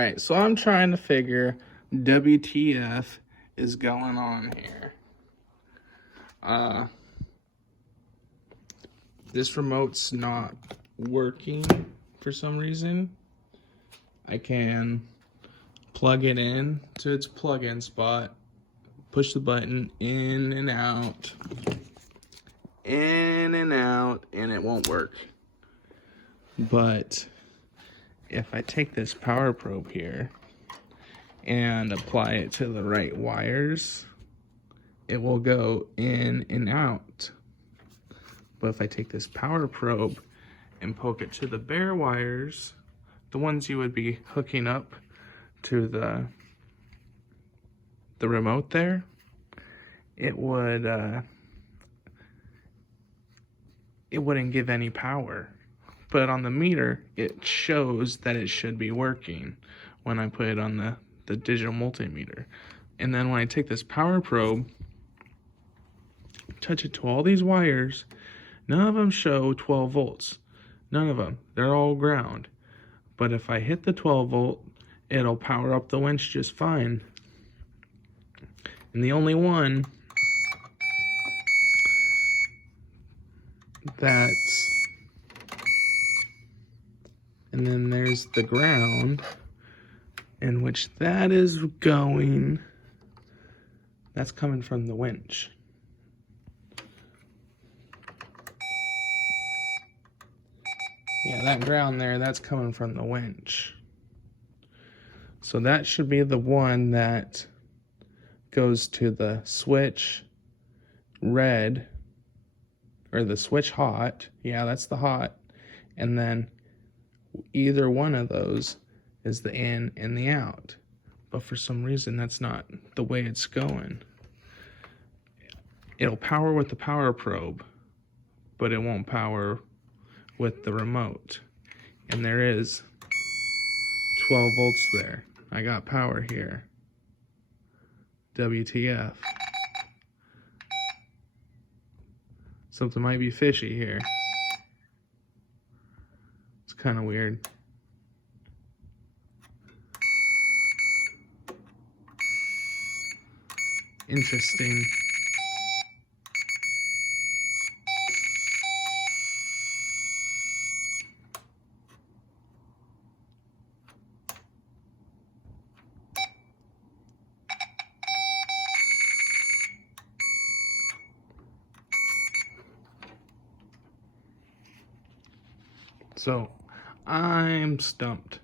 right, so I'm trying to figure WTF is going on here. This remote's not working for some reason. I can plug it in to its plug-in spot, push the button in and out, and it won't work. But if I take this power probe here and apply it to the right wires, it will go in and out. But if I take this power probe and poke it to the bare wires, the ones you would be hooking up to the remote there, it wouldn't give any power. But on the meter, it shows that it should be working when I put it on the digital multimeter. And then when I take this power probe, touch it to all these wires, none of them show 12 volts. None of them. They're all ground. But if I hit the 12 volt, it'll power up the winch just fine. And the only one that's... And then there's the ground in which that is going. That's coming from the winch. Yeah, that ground there, that's coming from the winch. So that should be the one that goes to the switch red, or the switch hot. Yeah, that's the hot. And then either one of those is the in and the out. But for some reason, that's not the way it's going. It'll power with the power probe, but it won't power with the remote. And there is 12 volts there. I got power here. WTF. Something might be fishy here. It's kind of weird. Interesting. So, I'm stumped.